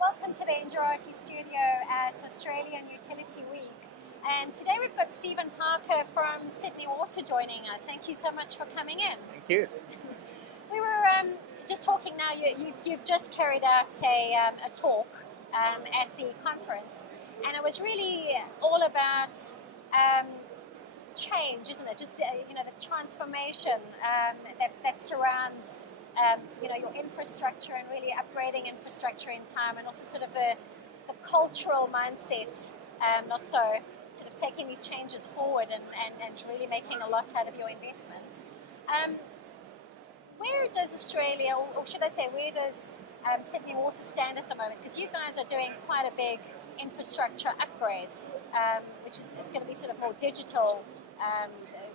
Welcome to the Ingerati studio at Australian Utility Week. And today we've got Stephen Parker from Sydney Water joining us. Thank you so much for coming in. Thank you. We were just talking now, you've just carried out a talk at the conference, and it was really all about change, isn't it? Just, the transformation that surrounds your infrastructure and really upgrading infrastructure in time, and also sort of the cultural mindset, not so sort of taking these changes forward and really making a lot out of your investment. Where does Australia, or should I say, where does Sydney Water stand at the moment? Because you guys are doing quite a big infrastructure upgrade, which is it's going to be sort of more digital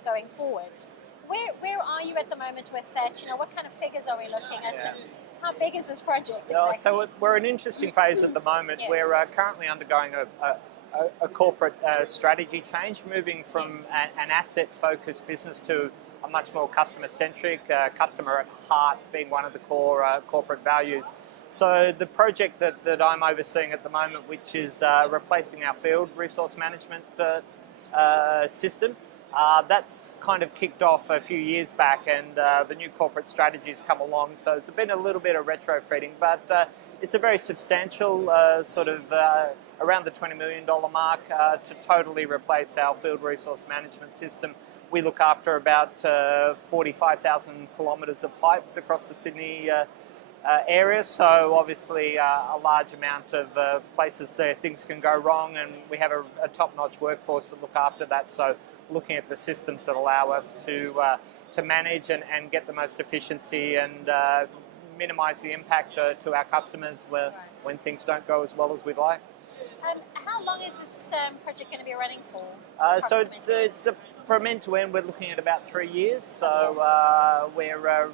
going forward. Where are you at the moment with that? What kind of figures are we looking at? And how big is this project exactly? So we're in an interesting phase at the moment. Yeah. We're currently undergoing a corporate strategy change, moving from an asset-focused business to a much more customer-centric, customer at heart being one of the core corporate values. So the project that I'm overseeing at the moment, which is replacing our field resource management system, that's kind of kicked off a few years back, and the new corporate strategy's come along, so it's been a little bit of retrofitting, but it's a very substantial around the $20 million mark to totally replace our field resource management system. We look after about 45,000 kilometres of pipes across the Sydney area, so obviously a large amount of places there things can go wrong, and we have a top-notch workforce that look after that. So looking at the systems that allow us to manage and get the most efficiency and minimise the impact to our customers when things don't go as well as we'd like. How long is this project going to be running for? So it's from end to end, we're looking at about 3 years. So we're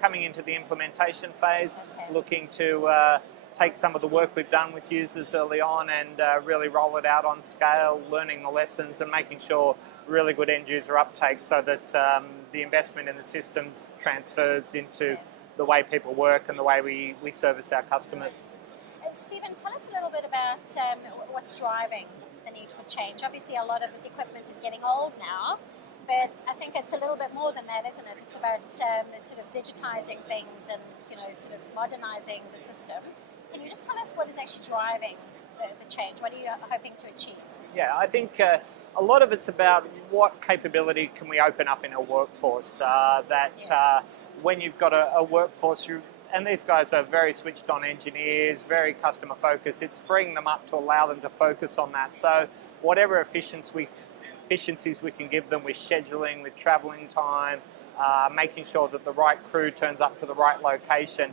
coming into the implementation phase, looking to take some of the work we've done with users early on and really roll it out on scale, learning the lessons and making sure really good end user uptake, so that the investment in the systems transfers into the way people work and the way we service our customers. Stephen, tell us a little bit about what's driving the need for change. Obviously a lot of this equipment is getting old now, but I think it's a little bit more than that, isn't it? It's about sort of digitizing things and sort of modernizing the system. Can you just tell us what is actually driving the change? What are you hoping to achieve? Yeah, I think a lot of it's about what capability can we open up in our workforce. When you've got a workforce, and these guys are very switched on engineers, very customer focused, it's freeing them up to allow them to focus on that. So whatever efficiencies we can give them with scheduling, with travelling time, making sure that the right crew turns up to the right location.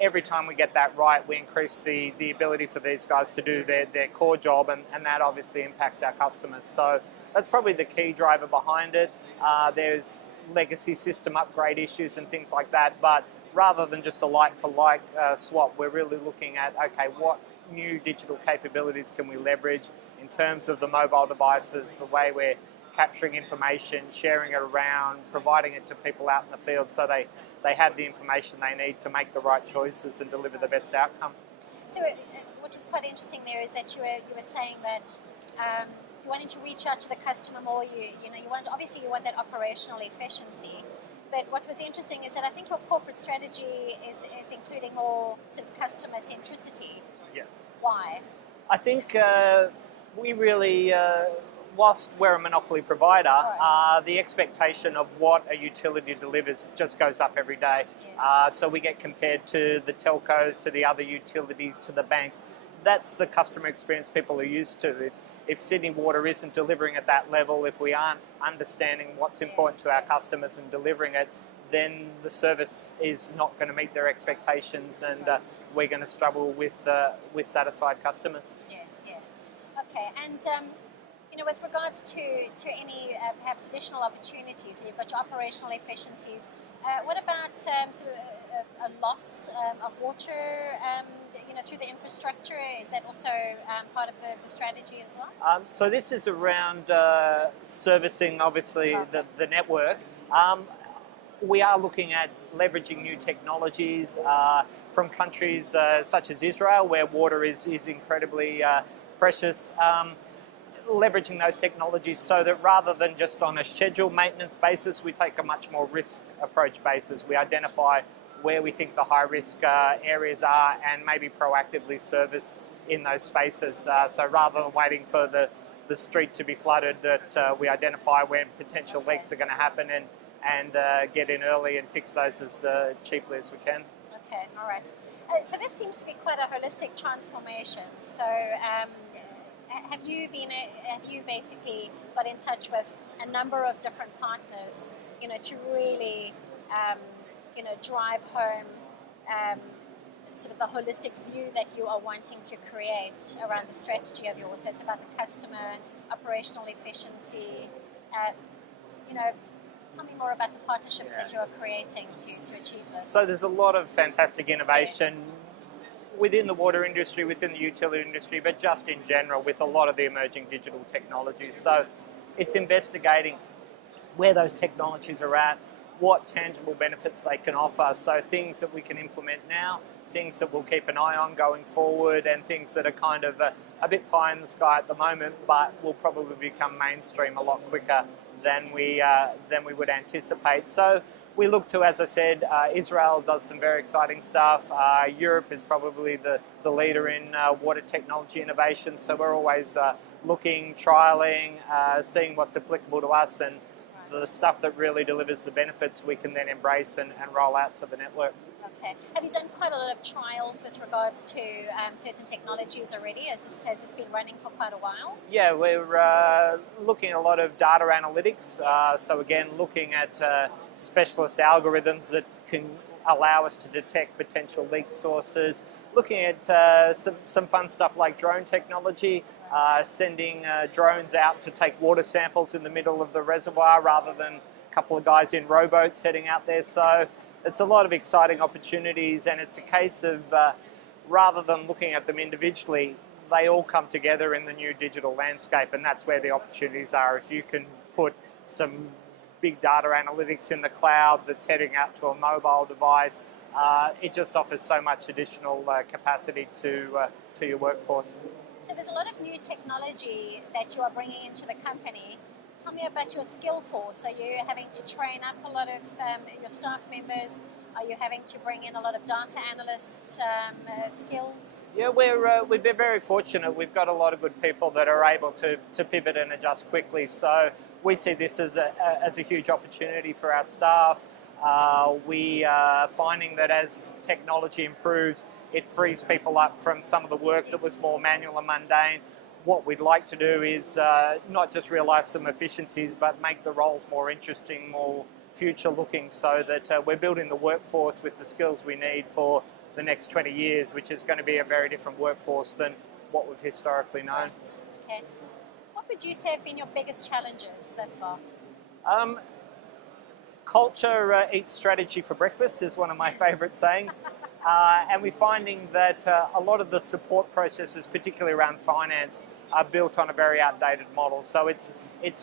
Every time we get that right, we increase the ability for these guys to do their core job, and that obviously impacts our customers. So that's probably the key driver behind it. There's legacy system upgrade issues and things like that, but rather than just a like-for-like swap, we're really looking at, okay, what new digital capabilities can we leverage in terms of the mobile devices, the way we're capturing information, sharing it around, providing it to people out in the field so they have the information they need to make the right choices and deliver the best outcome. So what was quite interesting there is that you were saying that you wanted to reach out to the customer more. You want that operational efficiency. But what was interesting is that I think your corporate strategy is including more sort of customer centricity. Yes. Why? I think we really, whilst we're a monopoly provider, the expectation of what a utility delivers just goes up every day. Yeah. So we get compared to the telcos, to the other utilities, to the banks. That's the customer experience people are used to. If Sydney Water isn't delivering at that level, if we aren't understanding what's important to our customers and delivering it, then the service is not going to meet their expectations, and we're going to struggle with satisfied customers. Yeah. Okay, and with regards to any perhaps additional opportunities, so you've got your operational efficiencies. What about sort of a loss of water, through the infrastructure? Is that also part of the strategy as well? So this is around servicing, obviously, the network. we are looking at leveraging new technologies from countries such as Israel, where water is incredibly precious. Leveraging those technologies so that rather than just on a scheduled maintenance basis, we take a much more risk approach basis. We identify where we think the high risk areas are and maybe proactively service in those spaces. So rather than waiting for the street to be flooded, that we identify when potential leaks are going to happen and get in early and fix those as cheaply as we can. Okay, all right. So this seems to be quite a holistic transformation. So have you basically got in touch with a number of different partners, to really, drive home sort of the holistic view that you are wanting to create around the strategy of yours? So it's about the customer, operational efficiency. Tell me more about the partnerships that you are creating to achieve this. So there's a lot of fantastic innovation within the water industry, within the utility industry, but just in general with a lot of the emerging digital technologies. So it's investigating where those technologies are at, what tangible benefits they can offer. So things that we can implement now, things that we'll keep an eye on going forward, and things that are kind of a bit pie in the sky at the moment, but will probably become mainstream a lot quicker than we would anticipate. So we look to, as I said, Israel does some very exciting stuff. Europe is probably the leader in water technology innovation. So we're always looking, trialing, seeing what's applicable to us, and the stuff that really delivers the benefits we can then embrace and roll out to the network. Okay. Have you done quite a lot of trials with regards to certain technologies already? Has this been running for quite a while? Yeah, we're looking at a lot of data analytics. Yes. So again, looking at specialist algorithms that can allow us to detect potential leak sources. Looking at some fun stuff like drone technology, sending drones out to take water samples in the middle of the reservoir rather than a couple of guys in rowboats heading out there. So it's a lot of exciting opportunities, and it's a case of rather than looking at them individually, they all come together in the new digital landscape, and that's where the opportunities are. If you can put some big data analytics in the cloud that's heading out to a mobile device, it just offers so much additional capacity to your workforce. So there's a lot of new technology that you are bringing into the company. Tell me about your skill force. Are you having to train up a lot of your staff members? Are you having to bring in a lot of data analyst skills? Yeah, we've been very fortunate. We've got a lot of good people that are able to pivot and adjust quickly. So we see this as a huge opportunity for our staff. We are finding that as technology improves, it frees people up from some of the work that was more manual and mundane. What we'd like to do is not just realise some efficiencies, but make the roles more interesting, more future-looking, so that we're building the workforce with the skills we need for the next 20 years, which is going to be a very different workforce than what we've historically known. Right. Okay. What would you say have been your biggest challenges thus far? Culture eats strategy for breakfast is one of my favourite sayings. And we're finding that a lot of the support processes, particularly around finance, are built on a very outdated model. So it's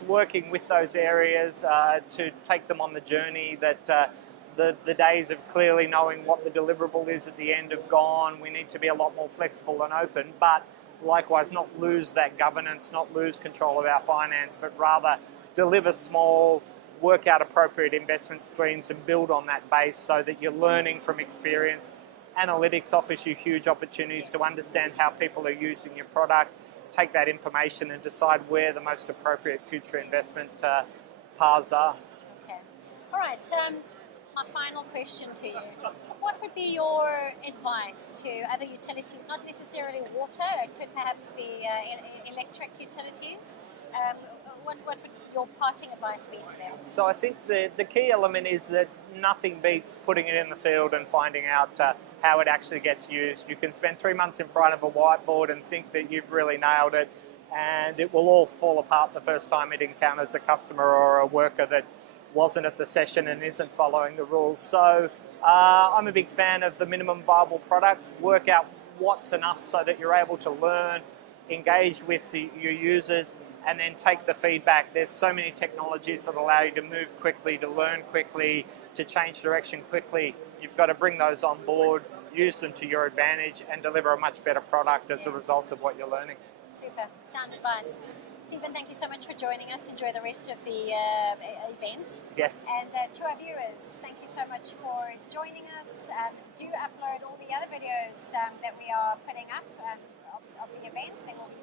working with those areas to take them on the journey that the days of clearly knowing what the deliverable is at the end have gone. We need to be a lot more flexible and open, but likewise not lose that governance, not lose control of our finance, but rather deliver small, work out appropriate investment streams and build on that base so that you're learning from experience. Analytics offers you huge opportunities to understand how people are using your product, take that information and decide where the most appropriate future investment paths are. Okay. All right. My final question to you. What would be your advice to other utilities, not necessarily water, it could perhaps be electric utilities? What would your parting advice be to them? So I think the key element is that nothing beats putting it in the field and finding out how it actually gets used. You can spend 3 months in front of a whiteboard and think that you've really nailed it, and it will all fall apart the first time it encounters a customer or a worker that wasn't at the session and isn't following the rules. So I'm a big fan of the minimum viable product. Work out what's enough so that you're able to learn, engage with your users, and then take the feedback. There's so many technologies that allow you to move quickly, to learn quickly, to change direction quickly. You've got to bring those on board, use them to your advantage, and deliver a much better product as a result of what you're learning. Super. Sound advice. Stephen, thank you so much for joining us. Enjoy the rest of the event. Yes. And to our viewers, thank you so much for joining us. Do upload all the other videos that we are putting up of the event. They will be